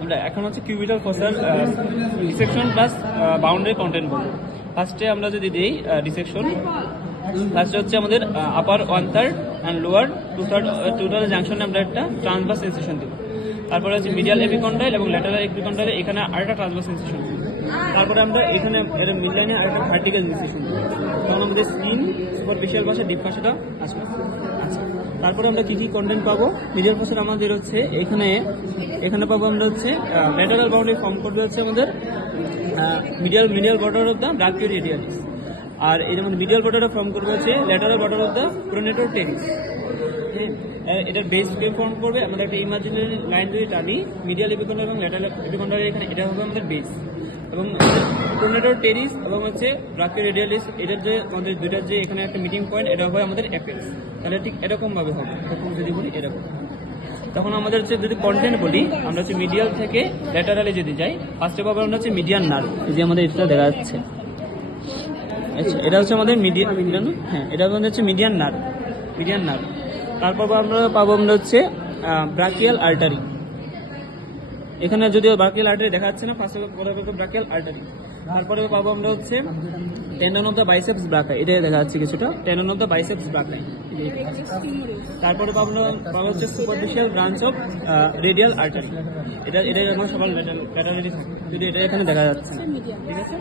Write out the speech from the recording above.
আমরা এখন হচ্ছে cubital ফসার dissection plus boundary content বলবো। ফার্স্টে আমরা যদি দিই ডিসেকশন, ফার্স্টে হচ্ছে আমাদের আপার 1/3 অ্যান্ড লোয়ার 2/3 টোটাল জাংশনে আমরা একটা ট্রান্সভার্স সেন্সেশন দেবো। তারপরে হচ্ছে মিডিয়াল এপিকন্ডাইল এবং ল্যাটারাল এপিকন্ডাইলে এখানে আরেকটা ট্রান্সভার্স সেন্সেশন দেবো। তারপরে আমরা এখানে মিড লাইনে আরেকটা ভার্টিক্যাল সেন্সেশন দেবো, তখন আমাদের স্কিন সুপারফিশিয়াল পাশে ডিপ পাশেটা আসবে। আচ্ছা, তারপরে আমরা কি কি কন্টেন্ট পাবো? মিডিয়াল পাশে আমাদের হচ্ছে এখানে পাবো আমরা হচ্ছে ল্যাটারাল বাউন্ডারি ফর্ম করবে হচ্ছে আমাদের medial border of the brachioradialis, আর এই যেমন মিডিয়াল বর্ডারটা ফর্ম করবে হচ্ছে lateral border of the pronator teres. এটার বেস ফর্ম করবে আমাদের একটা ইমাজিনারি লাইন যদি টানি মিডিয়াল এপিকন্ডাল এবং ল্যাটারাল এপিকন্ডাল, এখানে এটা হবে আমাদের বেস, এবং প্রোনেটর টেরিস এবং হচ্ছে ব্রাকিও রেডিয়ালিস, এটার যে আমাদের দুইটার যে এখানে একটা মিটিং পয়েন্ট, এটা হবে আমাদের অ্যাপেক্স। তাহলে ঠিক এরকম ভাবে হবে, তখন যদি বলি এরকম। তখন আমাদের হচ্ছে যদি কন্টেন্ট বলি, আমরা হচ্ছে মিডিয়াল থেকে ল্যাটারালে যদি যাই, ফার্স্টে পাবো আমরা হচ্ছে মিডিয়ান নার্ভ, এই যে আমাদের এটা দেখা যাচ্ছে। আচ্ছা, এটা হচ্ছে আমাদের এটা হচ্ছে মিডিয়ান নার্ভ। তারপর আমরা পাবো আমরা হচ্ছে ব্রাকিয়াল আর্টারি। এখানে যদিও ব্রাকিয়াল আর্টারি দেখা যাচ্ছে না, ফার্স্টে পাবো ব্রাকিয়াল আর্টারি। তারপরে পাবো আমরা হচ্ছে টেন্ডন অফ দ্য বাইসেপস ব্রাকাই, এটা দেখা যাচ্ছে কিছুটা, টেন্ডন অফ দ্য বাইসেপস ব্রাকাই। তারপরে পাবো হচ্ছে superficial branch of radial artery, এটা আমার সবার ল্যাটারালি থাকে, যদি এটা এখানে দেখা যাচ্ছে না। ঠিক আছে।